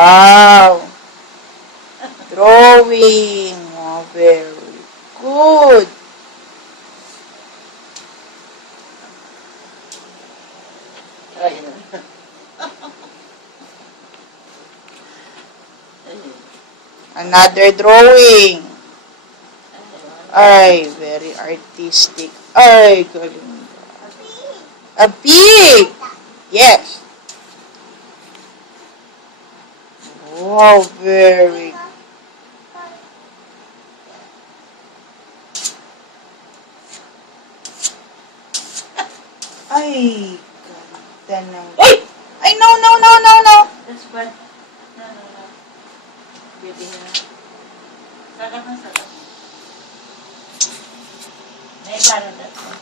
Wow. Drawing. Oh, very good. Another drawing. Ay, very artistic. Ay, galing. A pig. Yes. Wow, very. Ay, ganda ng... Ay, no, no, no, no, no. That's bad. No. Baby na. Sakat na sakat. May para dito.